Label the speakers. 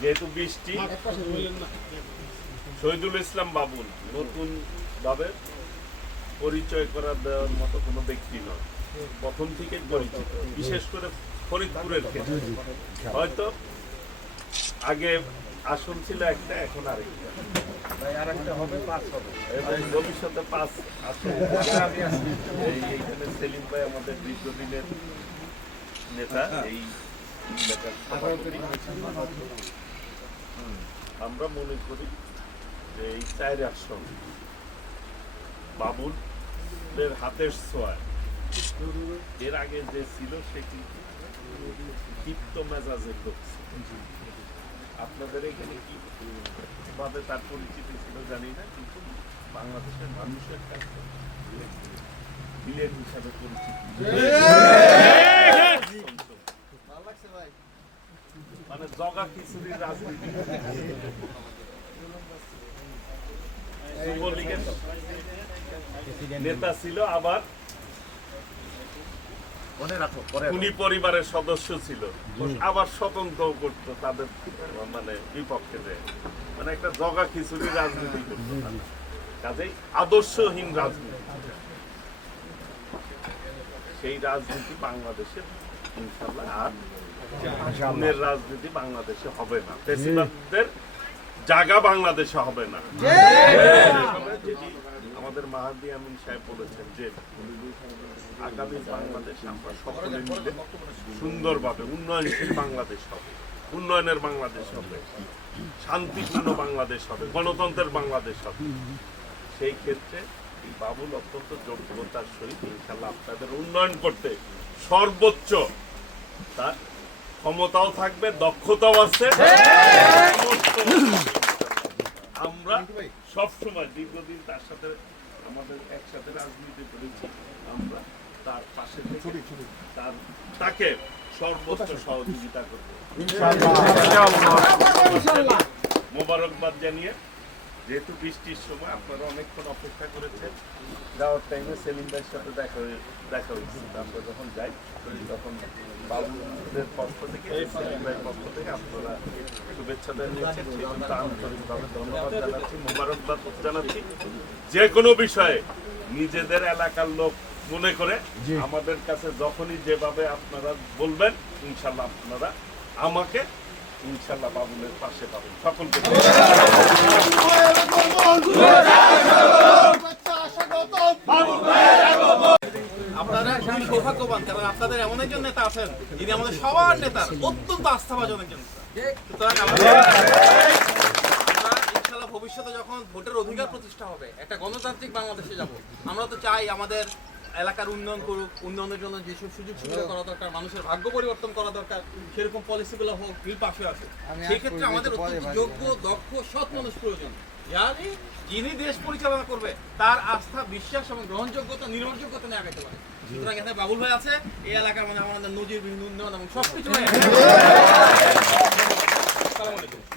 Speaker 1: যেহেতু বৃষ্টি শহীদুল ইসলাম বাবুল নতুন ভাবে পরিচয় করা দেওয়ার মতো কোনো ব্যক্তি নয় প্রথম থেকে পরিচিত বিশেষ করে ফরিদপুরের ক্ষেত্রে। হয়তো আগে আসন ছিল একটা এখন আরেকটা। ভবিষ্যতে পাঁচ আসন এইখানে সেলিম ভাই আমাদের দীর্ঘদিনের নেতা এই। আমরা মনে করি যে এই চার আসন বাবুলের হাতের ছোঁয়ায় এর আগে যে ছিল সে কিন্তু ক্ষিপ্ত মেজাজে ছিল। আপনাদের এখানে কি ভাবে তার পরিচিতি ছিল জানি না, কিন্তু বাংলাদেশের মানুষের কাছে বিলেট হিসাবে পরিচিতি মানে জগা খিচুড়ির রাজনীতি। যুবলীগের নেতা ছিল আবার উনি পরিবারের সদস্য ছিল। আবার স্বতন্ত্র করতো তাদের মানে বিপক্ষে যে। মানে একটা জগা খিচুড়ি রাজনীতি করতো কাজেই আদর্শহীন রাজনীতি। সেই রাজনীতি বাংলাদেশের ইনশাল্লাহ আর খুনের রাজনীতি বাংলাদেশে হবে না। বেশিরভাগদের জায়গা বাংলাদেশে হবে না। আমাদের মাহাদি আমিন সাহেব বলেছেন যে আগামী বাংলাদেশ আমরা সকলে মিলে সুন্দরভাবে উন্নয়নশীল বাংলাদেশ হবে উন্নয়নের বাংলাদেশ হবে শান্তিপূর্ণ বাংলাদেশ হবে গণতন্ত্রের বাংলাদেশ হবে। সেই ক্ষেত্রে এই বাবুল অত্যন্ত যোগ্যতার সহিত ইনশাল্লাহ আপনাদের উন্নয়ন করতে সর্বোচ্চ তার ক্ষমতাও থাকবে দক্ষতাও আছে। সমস্ত আমরা সবসময় দীর্ঘদিন তার সাথে আমাদের একসাথে রাজনীতি করেছি আমরা তার পাশে থেকে তার তাকে সর্বোচ্চ সহযোগিতা করব। মোবারকবাদ জানিয়ে যেহেতু বৃষ্টির সময় আপনারা অনেকক্ষণ অপেক্ষা করেছেন যাওয়ার টাইমে সেলিম ভাইয়ের সাথে দেখা হয়ে দেখা হয়েছে। আমরা যখন যাই তখন বাবুদের পক্ষ থেকে সেলিম ভাইয়ের পক্ষ থেকে আপনারা শুভেচ্ছা জানিয়েছেন। সেজন্য আন্তরিকভাবে ধন্যবাদ জানাচ্ছি মোবারকবাদ জানাচ্ছি। যে কোনো বিষয়ে নিজেদের এলাকার লোক মনে করে আমাদের কাছে যখনই যেভাবে আপনারা বলবেন ইনশাল্লাহ আপনারা আমাকে ইনশাল্লাহ বাবুলের পাশে পাবেন। সকলকে
Speaker 2: আপনারা সৌভাগ্যবান কারণ আপনাদের এমন একজন নেতা আছেন যিনি আমাদের সবার নেতা অত্যন্ত আস্থাভাজন একজন সুতরাং আমাদের ভবিষ্যতে যখন ভোটের অধিকার প্রতিষ্ঠা হবে একটা গণতান্ত্রিক বাংলাদেশে যাব। আমরা তো চাই আমাদের এলাকার উন্নয়ন করুক উন্নয়নের জন্য যেসব সুযোগ সুবিধা করা দরকার মানুষের ভাগ্য পরিবর্তন করা দরকার সেরকম পলিসিগুলো হোক বিল পাশে আসে সেই ক্ষেত্রে আমাদের অত্যন্ত যোগ্য দক্ষ সৎ মানুষ প্রয়োজন। যারা যিনি দেশ পরিচালনা করবে তার আস্থা বিশ্বাস এবং গ্রহণযোগ্যতা নির্ভরযোগ্যতা নিয়ে আগাইতে পারে। সুতরাং এখানে বাবুল ভাই আছে এই এলাকার মানে আমাদের নজির বিভিন্ন উন্নয়ন এবং সবকিছু